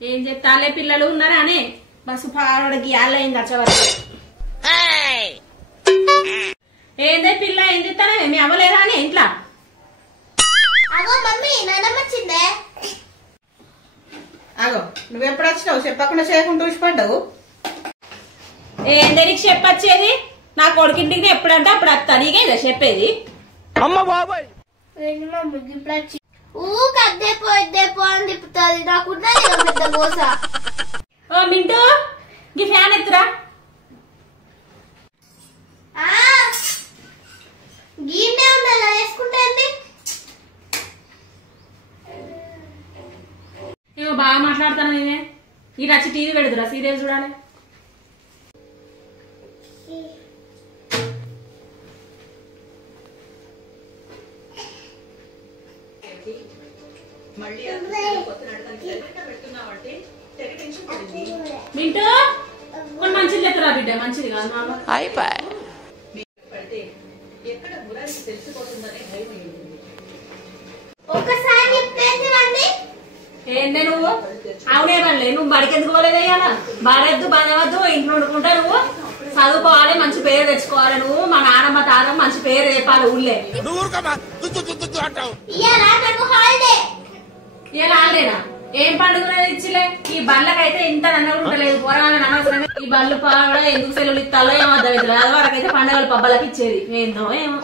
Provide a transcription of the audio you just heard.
ఏం చెప్తాలే పిల్లలు ఉన్నారా అనే బస్సు పాడకి యాలైంది వచ్చేవారు. ఏందే పిల్ల ఏం చెప్తానే మీ అవ్వలేదా అని ఇంట్లో? అగో మమ్మీ నానమ్మ వచ్చిందే. అగో నువ్వెప్పుడు వచ్చినావు? చెప్పకుండా చేయకుండా ఊసిపడ్డావు. ఏందే నీకు చెప్పొచ్చేది? నా కొడుకింటికి ఎప్పుడంటే అప్పుడు వస్తా, నీకేదా చెప్పేది? అమ్మ బాబాయ్ మమ్మీ ఇప్పుడు వచ్చి ఊకద్దేపో ఇద్దేపో అని తిప్పుతుంది. నాకున్నది పెద్ద మోస. ఓ మింటూ ఈ ఫ్యాన్ ఎత్తురా. గీనే ఉండాలా వేసుకుంటే ఏమో బాగా మాట్లాడతాను నేనే. ఈ వచ్చి టీవీ పెడుతురా, సీరియల్ చూడాలి. మింటూ కొన్ని మంచిది చెప్తురా బిడ్డ, మంచిది కాదు మామ. ఒక్కసారి చెప్తేండి ఏందే నువ్వు? అవునే పనిలే, నువ్వు బడికెందుకు పోలేదయ్యాలా? బాడెద్దు బాధవద్దు, ఇంట్లో వండుకుంటా. నువ్వు చదువుకోవాలి, మంచి పేరు తెచ్చుకోవాలి. నువ్వు మా నాన్నమ్మ తాతమ్మ మంచి పేరు చెప్పాలి ఊళ్ళే. ఇలా ఆడలేనా? ఏం పండుగ ఇచ్చిలే? ఈ బళ్ళకైతే ఇంత నన్నగుంటలేదు, పోరాలని అనవసరంగా ఈ బళ్ళు పాడ ఎందుకు సెలవులు ఇస్తాలో ఏమో అర్థం అవుతుంది. అది వరకైతే పండుగలు పబ్బలకి ఇచ్చేది ఏందో ఏమో.